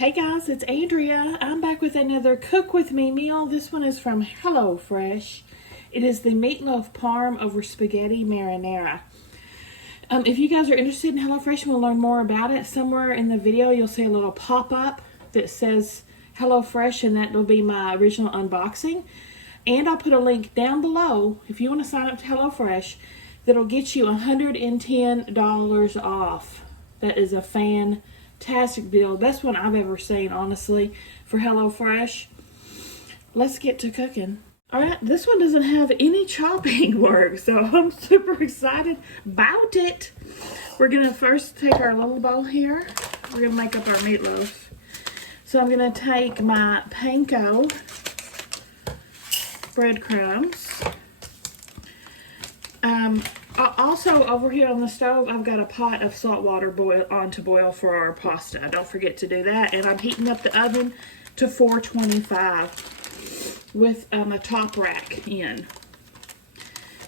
Hey guys, it's Andrea. I'm back with another Cook With Me meal. This one is from HelloFresh. It is the Meatloaf Parm over spaghetti marinara. If you guys are interested in HelloFresh and will learn more about it, somewhere in the video you'll see a little pop-up that says HelloFresh, and that will be my original unboxing. And I'll put a link down below if you want to sign up to HelloFresh that'll get you $110 off. That is a fantastic deal. Best one I've ever seen, honestly, for HelloFresh. Let's get to cooking. Alright, this one doesn't have any chopping work, so I'm super excited about it. We're going to first take our little bowl here. We're going to make up our meatloaf. So I'm going to take my panko breadcrumbs. Also, over here on the stove, I've got a pot of salt water to boil for our pasta. Don't forget to do that. And I'm heating up the oven to 425 with a top rack in.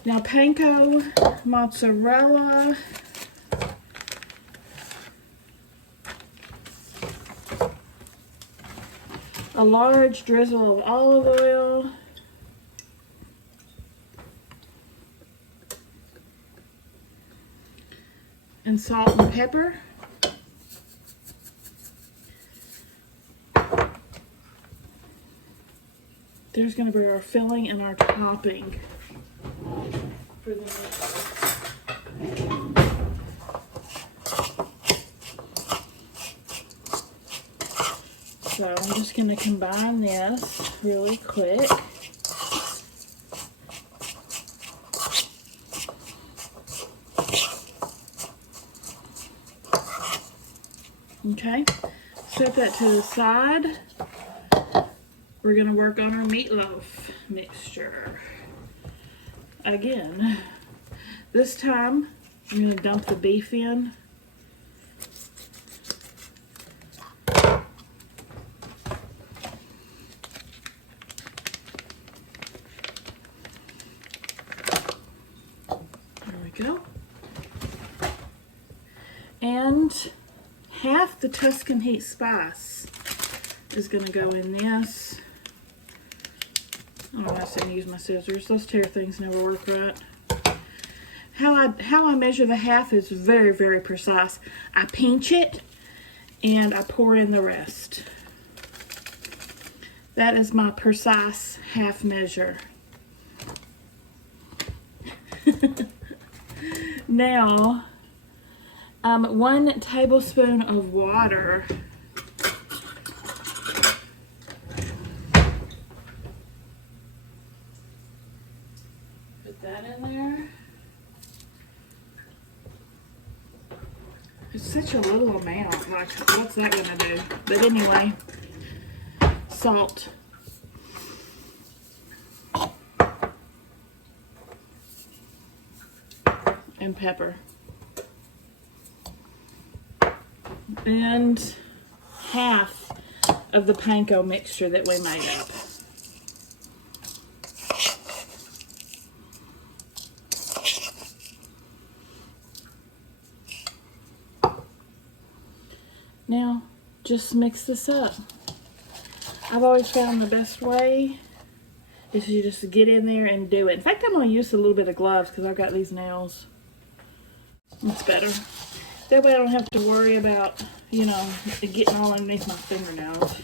Now, panko, mozzarella, a large drizzle of olive oil, and salt and pepper. There's going to be our filling and our topping for the meat. So I'm just going to combine this really quick. Okay, set that to the side. We're going to work on our meatloaf mixture. Again, this time I'm going to dump the beef in. There we go. And half the Tuscan Heat spice is going to go in this. Oh, I shouldn't use my scissors. Those tear things never work right. How I measure the half is very, very precise. I pinch it and I pour in the rest. That is my precise half measure. Now, 1 tablespoon of water. Put that in there. It's such a little amount. Like, what's that gonna do? But anyway, salt. And pepper. And half of the panko mixture that we made up. Now, just mix this up. I've always found the best way is you just get in there and do it. In fact, I'm going to use a little bit of gloves because I've got these nails. It's better. That way I don't have to worry about, you know, getting all underneath my fingernails.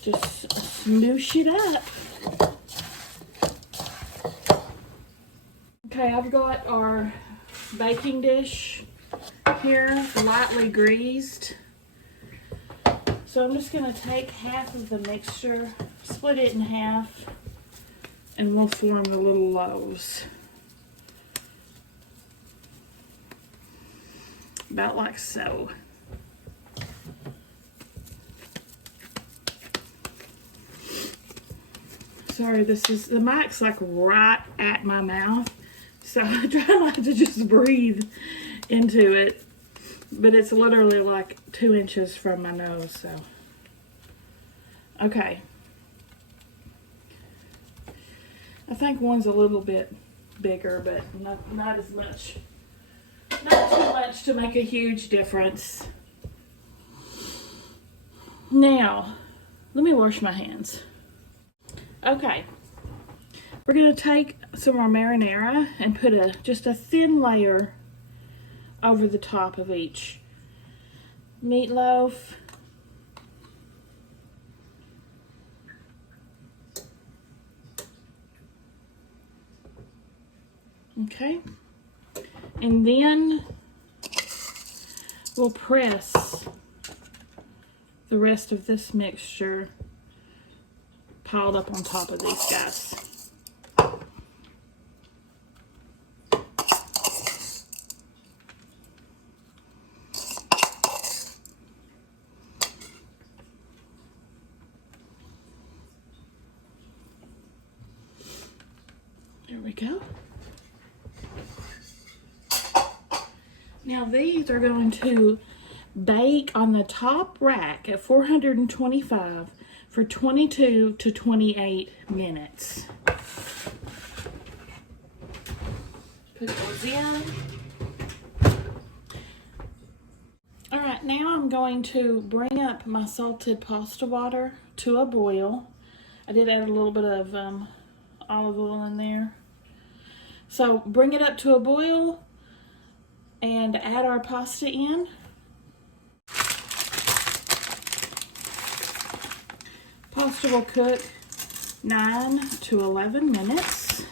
Just smoosh it up. Okay, I've got our baking dish here, lightly greased. So I'm just going to take half of the mixture, split it in half, and we'll form the little loaves. About like so. Sorry, the mic's like right at my mouth, so I try not to just breathe into it, but it's literally like 2 inches from my nose, so. Okay. I think one's a little bit bigger, but not as much. Not too much to make a huge difference. Now, let me wash my hands. Okay. We're going to take some more marinara and put just a thin layer over the top of each meatloaf. Okay. And then we'll press the rest of this mixture piled up on top of these guys. There we go. Now these are going to bake on the top rack at 425 for 22 to 28 minutes. Put those in. All right, now I'm going to bring up my salted pasta water to a boil. I did add a little bit of olive oil in there. So bring it up to a boil and add our pasta in. Pasta will cook 9 to 11 minutes.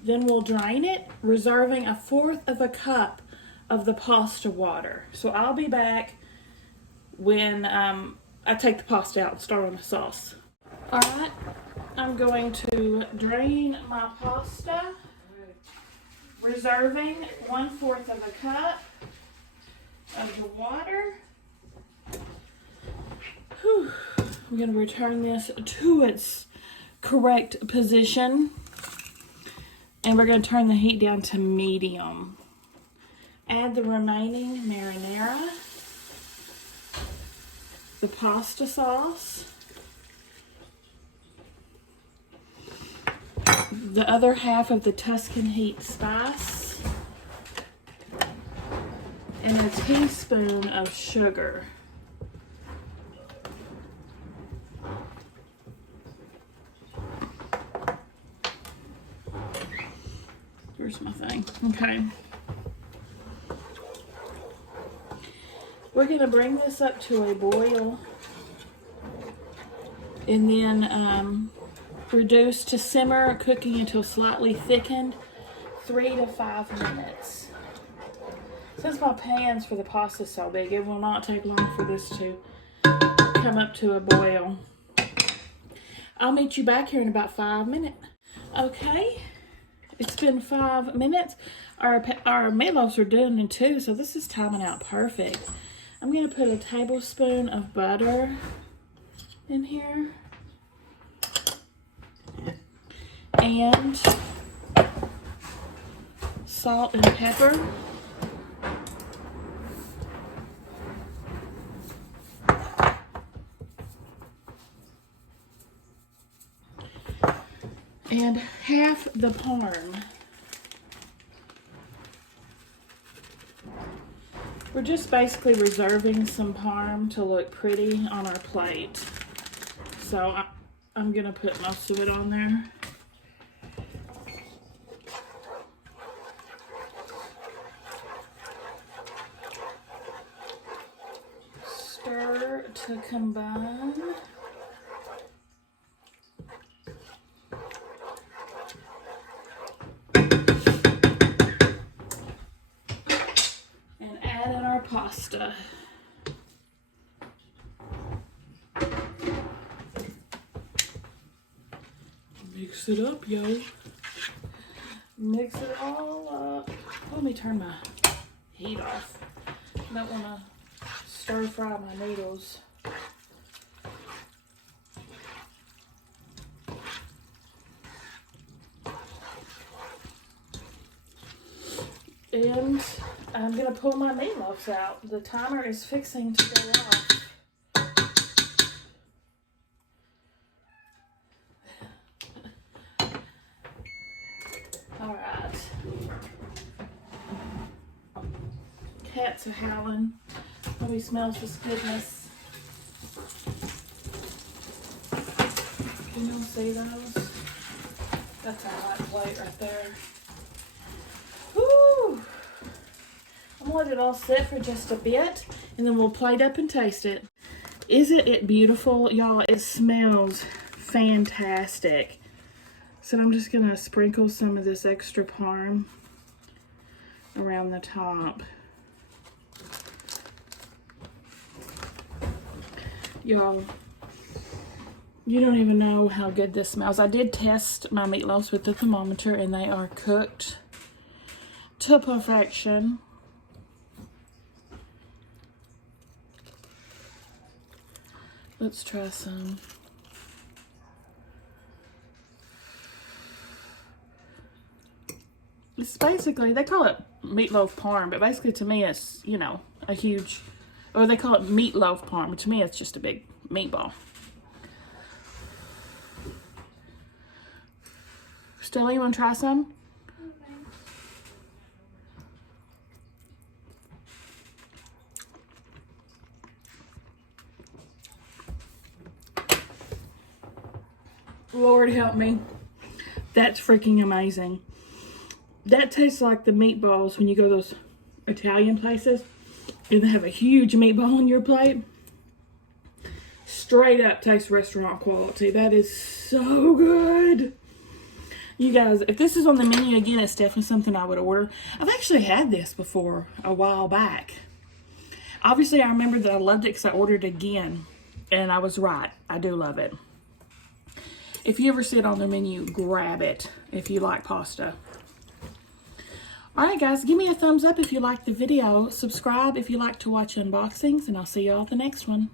Then we'll drain it, reserving 1/4 of a cup of the pasta water. So I'll be back when I take the pasta out and start on the sauce. All right, I'm going to drain my pasta, reserving 1/4 of a cup of the water. Whew. I'm going to return this to its correct position. And we're going to turn the heat down to medium. Add the remaining marinara, the pasta sauce, the other half of the Tuscan heat spice, and a teaspoon of sugar. Where's my thing? Okay. We're going to bring this up to a boil and then reduce to simmer, cooking until slightly thickened, 3 to 5 minutes. Since my pans for the pasta is so big, it will not take long for this to come up to a boil. I'll meet you back here in about 5 minutes. Okay. It's been 5 minutes. Our meatloafs are done in 2, so this is timing out perfect. I'm going to put a tablespoon of butter in here. And salt and pepper. And half the parm. We're just basically reserving some parm to look pretty on our plate. So I'm gonna put most of it on there. Stir to combine. Pasta. Mix it up, yo. Mix it all up. Let me turn my heat off. I don't want to stir fry my noodles. And I'm going to pull my meatloafs out. The timer is fixing to go off. Cats are howling. Probably smells this goodness. Can you see those? That's a hot plate right there. Woo! I'm gonna let it all sit for just a bit and then we'll plate up and taste it. Isn't it beautiful, y'all? It smells fantastic. So I'm just gonna sprinkle some of this extra parm around the top. Y'all, you don't even know how good this smells. I did test my meatloafs with the thermometer and they are cooked to perfection. Let's try some. It's basically, they call it meatloaf parm, but basically to me it's, you know, a huge, or they call it meatloaf parm, but to me it's just a big meatball. Stella, you want to try some? Lord help me. That's freaking amazing. That tastes like the meatballs when you go to those Italian places and they have a huge meatball on your plate. Straight up tastes restaurant quality. That is so good. You guys, if this is on the menu again, it's definitely something I would order. I've actually had this before a while back. Obviously, I remember that I loved it because I ordered it again. And I was right. I do love it. If you ever see it on the menu, grab it if you like pasta. Alright guys, give me a thumbs up if you liked the video. Subscribe if you like to watch unboxings, and I'll see you all at the next one.